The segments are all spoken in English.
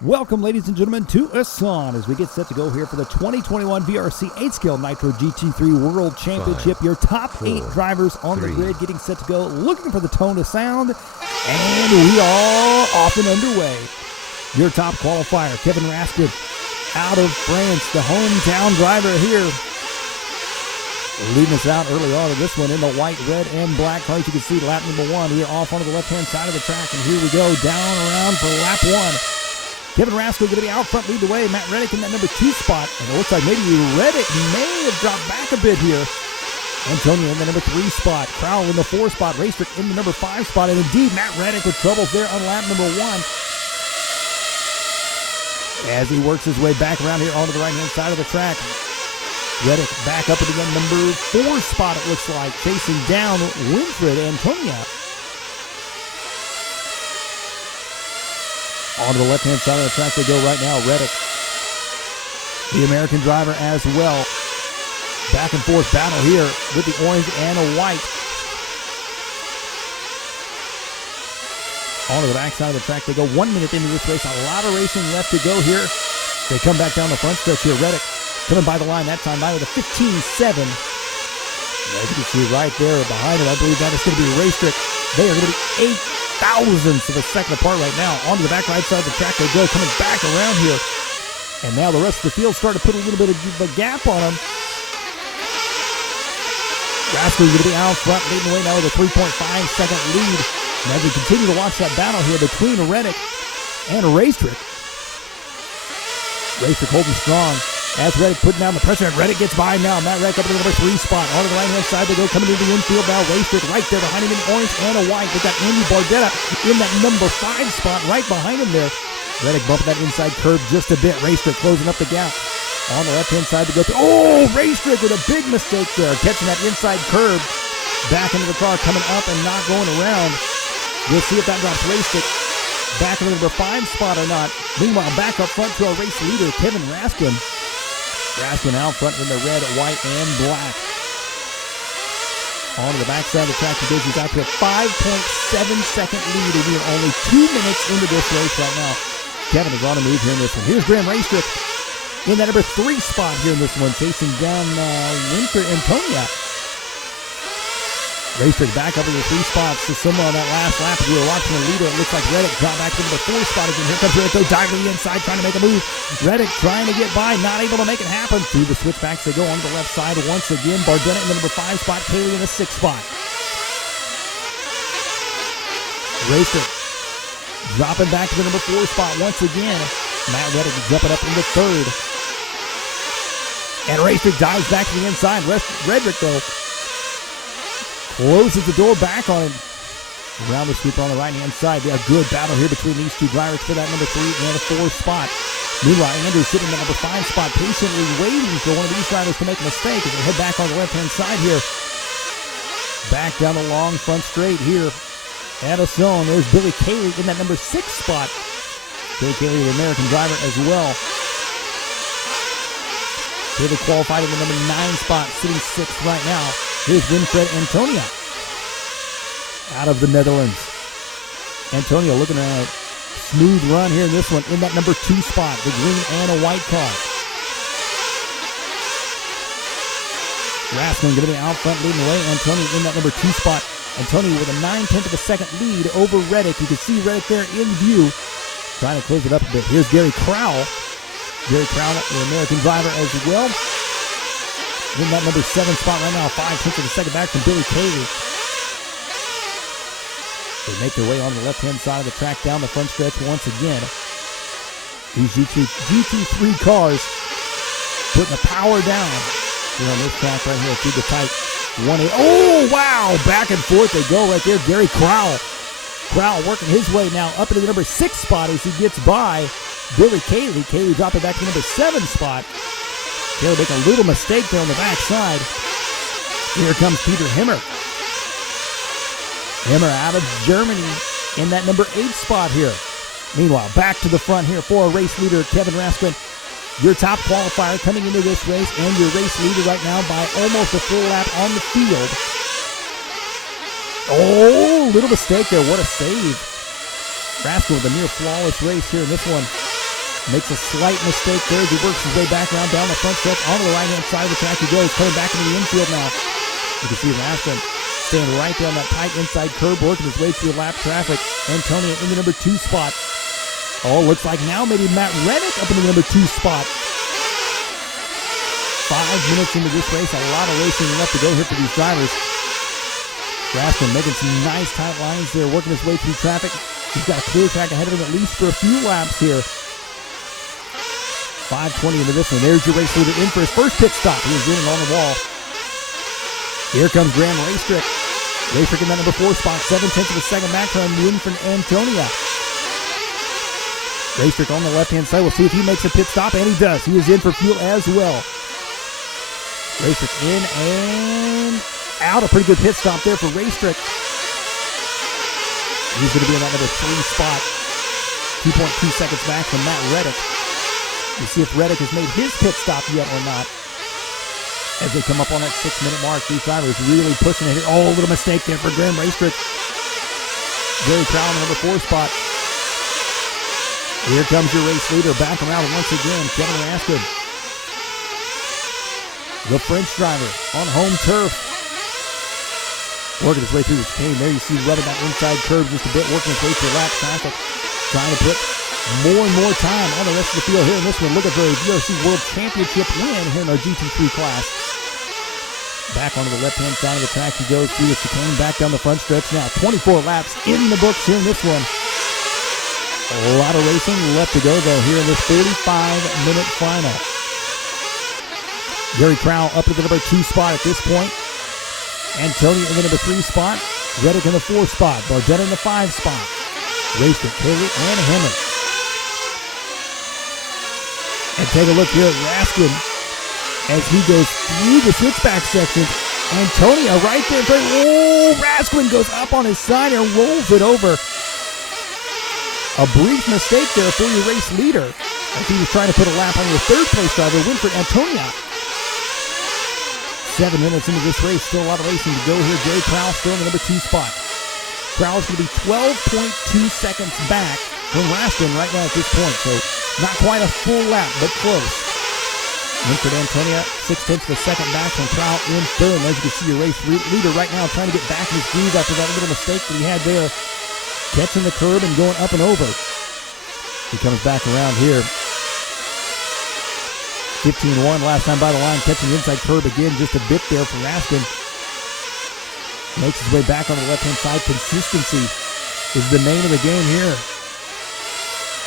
Welcome, ladies and gentlemen, to Essonne as we get set to go here for the 2021 VRC 8-Scale Nitro GT3 World Championship. Your top 8 drivers on the grid getting set to go, looking for the tone to sound, and we are off and underway. Your top qualifier, Kevin Raskin, out of France, the hometown driver here, leading us out early on in this one in the white, red, and black cars. You can see lap number 1. We are off onto the left-hand side of the track, and here we go, down around for lap 1. Kevin Raskin going to be out front, lead the way. Matt Reddick in that number 2 spot. And it looks like maybe Reddick may have dropped back a bit here. Antonio in the number 3 spot. Crowell in the 4 spot. Racetrick in the number 5 spot. And indeed, Matt Reddick with troubles there on lap number 1. As he works his way back around here onto the right-hand side of the track. Reddick back up at the number 4 spot, it looks like. Chasing down Winfred Antonia. Onto the left-hand side of the track they go right now. Reddick, the American driver as well. Back and forth battle here with the orange and a white. Onto the backside of the track they go. 1 minute into this race. A lot of racing left to go here. They come back down the front stretch here. Reddick coming by the line that time by with a 15.7. As you can see right there behind him, I believe that is going to be Racetrick. They are going to be 0.08 of a second apart right now. Onto the back right side of the track they go, coming back around here. And now the rest of the field start to put a little bit of a gap on them. Raskin going to be out front, leading the way now with a 3.5-second lead. And as we continue to watch that battle here between Reddick and Racetrick. Racetrick holding strong. As Reddick putting down the pressure, and Reddick gets by now. Matt Reddick up to the number 3 spot. Onto the right-hand side, they go coming into the infield now. Racetrick right there behind him in orange and a white. They've got Andy Bardetta in that number 5 spot right behind him there. Reddick bumping that inside curve just a bit. Racetrick closing up the gap. On the left-hand side to go through. Oh, Racetrick with a big mistake there. Catching that inside curve. Back into the car, coming up and not going around. We'll see if that drops Racetrick back into the number 5 spot or not. Meanwhile, back up front to our race leader, Kevin Raskin. Raskin out front in the red, white, and black. On to the backside of the track, he goes. He's out to a 5.7-second lead, and we are only 2 minutes into this race right now. Kevin is on a move here in this one. Here's Graham Racetrick in that number 3 spot here in this one, chasing down Winfred Antonia. Racetrick back up in the 3 spots to somewhere on that last lap. As we were watching the leader, it looks like Reddick dropped back to the 4 spot again. Here comes Reddick, diving to the inside, trying to make a move. Reddick trying to get by, not able to make it happen. Through the switchbacks, they go on the left side once again. Bardetta in the number 5 spot, Kaylee in the 6 spot. Racetrick dropping back to the number 4 spot once again. Matt Reddick jumping up in the 3rd. And Racetrick dives back to the inside. Reddick, though, closes the door back on him. Around the sweeper on the right-hand side. A good battle here between these 2 drivers for that number 3 and a 4 spot. Meanwhile, Andrew sitting in the number 5 spot, patiently waiting for one of these drivers to make a mistake as they head back on the left-hand side here. Back down the long front straight here at Essonne. There's Billy Cayley in that number 6 spot. Billy Cayley, the American driver as well. Cayley qualified in the number 9 spot, sitting 6th right now. Here's Winfred Antonia out of the Netherlands. Antonia looking at a smooth run here in this one in that number 2 spot, the green and a white car. Raskin going to be out front leading the way. Antonia in that number 2 spot. Antonia with a 9/10 of a second lead over Reddick. You can see Reddick there in view, trying to close it up a bit. Here's Gary Crowell. Gary Crowell, the American driver as well. In that number 7 spot right now, 5/10 of a second back from Billy Cayley. They make their way on the left-hand side of the track down the front stretch once again. These GT3 cars putting the power down here on this track right here through the tight 1-8. Oh, wow! Back and forth they go right there. Gary Crowell. Crowell working his way now up into the number 6 spot as he gets by Billy Cayley. Cayley dropping back to the number 7 spot. They'll make a little mistake there on the backside. Here comes Peter Himmer. Himmer out of Germany in that number 8 spot here. Meanwhile, back to the front here for our race leader, Kevin Raskin. Your top qualifier coming into this race and your race leader right now by almost a full lap on the field. Oh, little mistake there. What a save. Raskin with a near flawless race here in this one. Makes a slight mistake there as he works his way back around down the front stretch. Onto the right-hand side of the track he goes. Coming back into the infield now. You can see Raskin staying right there on that tight inside curb, working his way through the lap traffic. Antonio in the number 2 spot. Oh, looks like now maybe Matt Reddick up in the number 2 spot. 5 minutes into this race, a lot of racing left to go here for these drivers. Raskin making some nice tight lines there, working his way through traffic. He's got a clear track ahead of him at least for a few laps here. 5:20 into this one. There's your race leader in for his first pit stop. He is in and on the wall. Here comes Graham Raystrick. Raystrick in that number 4 spot, 7/10 of a second back from the in from Antonia. Raystrick on the left-hand side. We'll see if he makes a pit stop, and he does. He is in for fuel as well. Raystrick in and out. A pretty good pit stop there for Raystrick. He's going to be in that number 3 spot. 2.2 seconds back from Matt Reddick. We'll see if Reddick has made his pit stop yet or not. As they come up on that 6-minute mark, these drivers really pushing it here. Oh, a little mistake there for Graham Raystrick. Jerry Crowell in the number 4 spot. Here comes your race leader back around once again, Kevin Raskin. The French driver on home turf. Working his way through the chicane. There you see running that inside curve just a bit, working his way through lap traffic. Trying to put more and more time on the rest of the field here in this one. Looking for a VRC World Championship win here in our GT3 class. Back onto the left-hand side of the track he goes through the chicane, back down the front stretch now. 24 laps in the books here in this one. A lot of racing left to go, though, here in this 45-minute final. Gary Crowell up to the number 2 spot at this point. Antonio in the number 3 spot. Reddick in the 4 spot. Bardetta in the 5 spot. Raystrick, Taylor, and Hemmer. And take a look here at Raskin as he goes through the switchback section. Antonio right there. Oh, Raskin goes up on his side and rolls it over. A brief mistake there for your race leader as he was trying to put a lap on your 3rd place driver, Winfred Antonia. 7 minutes into this race, still a lot of racing to go here. Jerry Crowell still in the number 2 spot. Crowell's going to be 12.2 seconds back from Raskin right now at this point, so not quite a full lap, but close. Winfred Antonia, 6/10 of a second back from Crowell in 3rd. As you can see, your race leader right now trying to get back in his groove after that little mistake that he had there. Catching the curb and going up and over. He comes back around here. 15-1 last time by the line, catching the inside curb again, just a bit there for Raskin. Makes his way back on the left-hand side. Consistency is the name of the game here.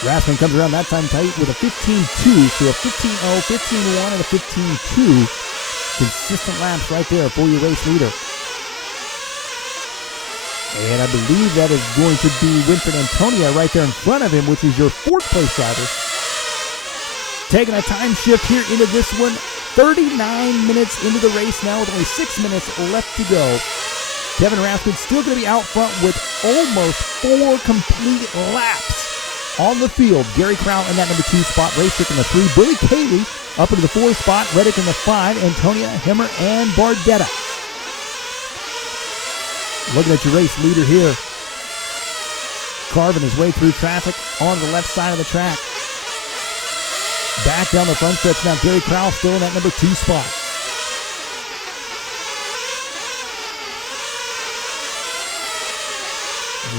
Raskin comes around that time tight with a 15-2, so a 15-0, 15-1, and a 15-2. Consistent laps right there for your race leader. And I believe that is going to be Winfred Antonia right there in front of him, which is your 4th place driver. Taking a time shift here into this one. 39 minutes into the race now with only 6 minutes left to go. Kevin Raskin still going to be out front with almost 4 complete laps on the field. Gary Crowell in that number 2 spot. Raystrick in the 3. Billy Cayley up into the 4 spot. Reddick in the 5. Antonia, Hemmer, and Bardetta. Looking at your race leader here. Carving his way through traffic on the left side of the track. Back down the front stretch now. Gary Crowell still in that number 2 spot.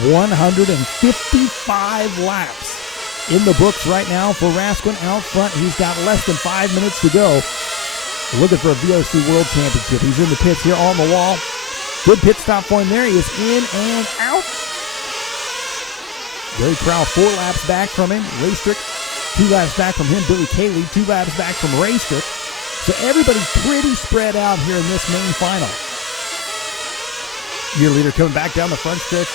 $155 laps in the books right now for Raskin out front. He's got less than 5 minutes to go. Looking for a VRC World Championship. He's in the pits here on the wall. Good pit stop for him there. He is in and out. Gary Crowell 4 laps back from him. Raystrick 2 laps back from him. Billy Cayley 2 laps back from Raystrick. So everybody's pretty spread out here in this main final. Your leader coming back down the front stretch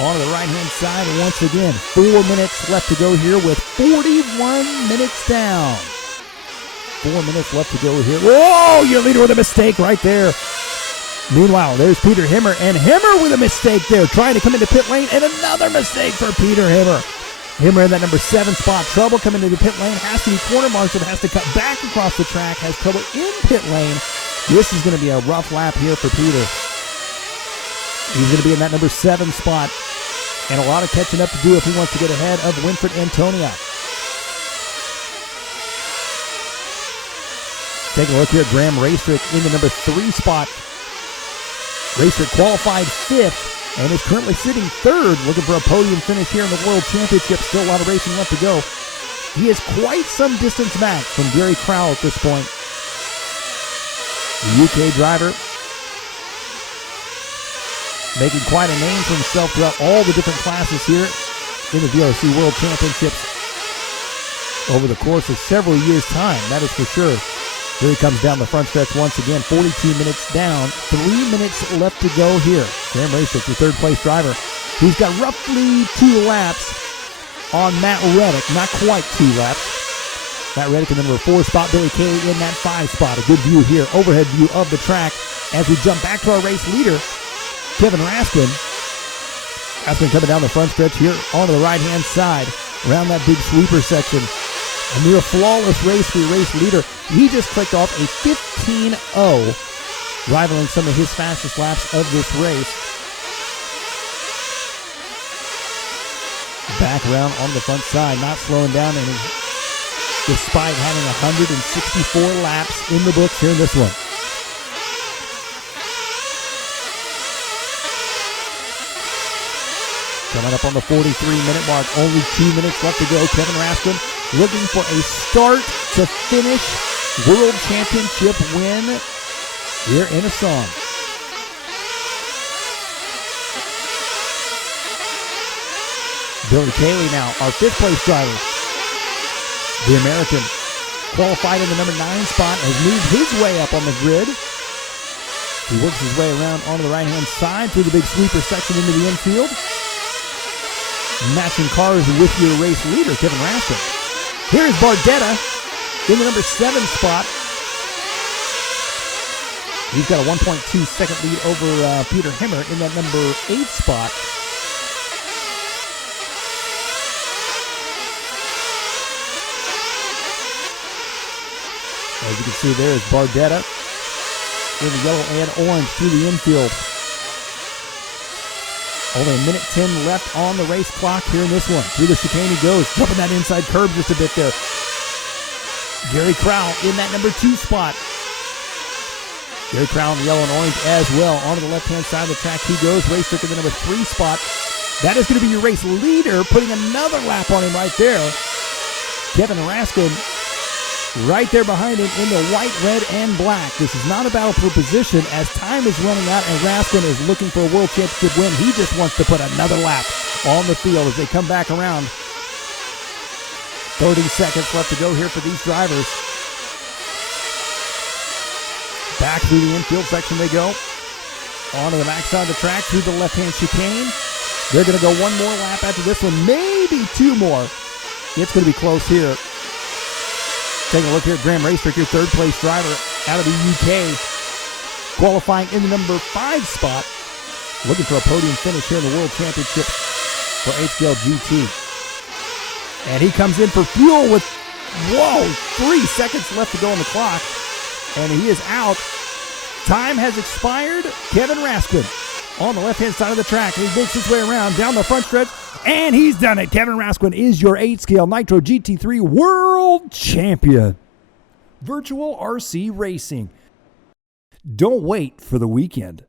onto the right-hand side. And once again, 4 minutes left to go here with 41 minutes down. 4 minutes left to go here. Whoa, your leader with a mistake right there. Meanwhile, there's Peter Hemmer, and Hemmer with a mistake there, trying to come into pit lane, and another mistake for Peter Hemmer. Hemmer in that number 7 spot. Trouble coming into the pit lane. Has to be corner marshaled. Has to cut back across the track. Has trouble in pit lane. This is going to be a rough lap here for Peter. He's going to be in that number 7 spot. And a lot of catching up to do if he wants to get ahead of Winfred Antonia. Take a look here at Graham Raystrick in the number 3 spot. Raystrick qualified 5th and is currently sitting 3rd, looking for a podium finish here in the World Championship. Still a lot of racing left to go. He is quite some distance back from Gary Crowell at this point. The UK driver making quite a name for himself throughout all the different classes here in the VRC World Championships over the course of several years' time, that is for sure. Here he comes down the front stretch once again, 42 minutes down, 3 minutes left to go here. Graham Raystrick, the 3rd place driver, who's got roughly 2 laps on Matt Reddick, not quite 2 laps. Matt Reddick in the number 4 spot, Billy Cayley in that 5 spot. A good view here, overhead view of the track as we jump back to our race leader, Kevin Raskin. Raskin coming down the front stretch here onto the right-hand side, around that big sweeper section. A near flawless race for your race leader. He just clicked off a 15-0, rivaling some of his fastest laps of this race. Back around on the front side, not slowing down any, despite having 164 laps in the books here in this one. Coming up on the 43-minute mark, only 2 minutes left to go. Kevin Raskin looking for a start-to-finish World Championship win here in Essonne. Billy Cayley now, our 5th place driver. The American, qualified in the number 9 spot, has moved his way up on the grid. He works his way around onto the right-hand side through the big sweeper section into the infield. Matching cars with your race leader, Kevin Raskin. Here's Bardetta in the number 7 spot. He's got a 1.2 second lead over Peter Hemmer in that number 8 spot. As you can see, there is Bardetta in the yellow and orange through the infield. Only a minute 10 left on the race clock here in this one. Through the chicane he goes, jumping that inside curb just a bit there. Gary Crowell in that number 2 spot. Gary Crowell in the yellow and orange as well. Onto the left-hand side of the track he goes. Raystrick in the number 3 spot. That is going to be your race leader, putting another lap on him right there. Kevin Raskin right there behind him in the white, red, and black. This is not a battle for position as time is running out and Raskin is looking for a World Championship win. He just wants to put another lap on the field as they come back around. 30 seconds left to go here for these drivers. Back through the infield section they go. Onto the backside of the track through the left-hand chicane. They're going to go one more lap after this one, maybe 2 more. It's going to be close here. Taking a look here at Graham Raystrick, your 3rd place driver out of the UK, qualifying in the number 5 spot, looking for a podium finish here in the World Championship for H-Scale GT. And he comes in for fuel with, 3 seconds left to go on the clock, and he is out. Time has expired. Kevin Raskin on the left-hand side of the track. He makes his way around down the front stretch, and he's done it. Kevin Raskin is your 8-scale Nitro GT3 World Champion. Virtual RC Racing. Don't wait for the weekend.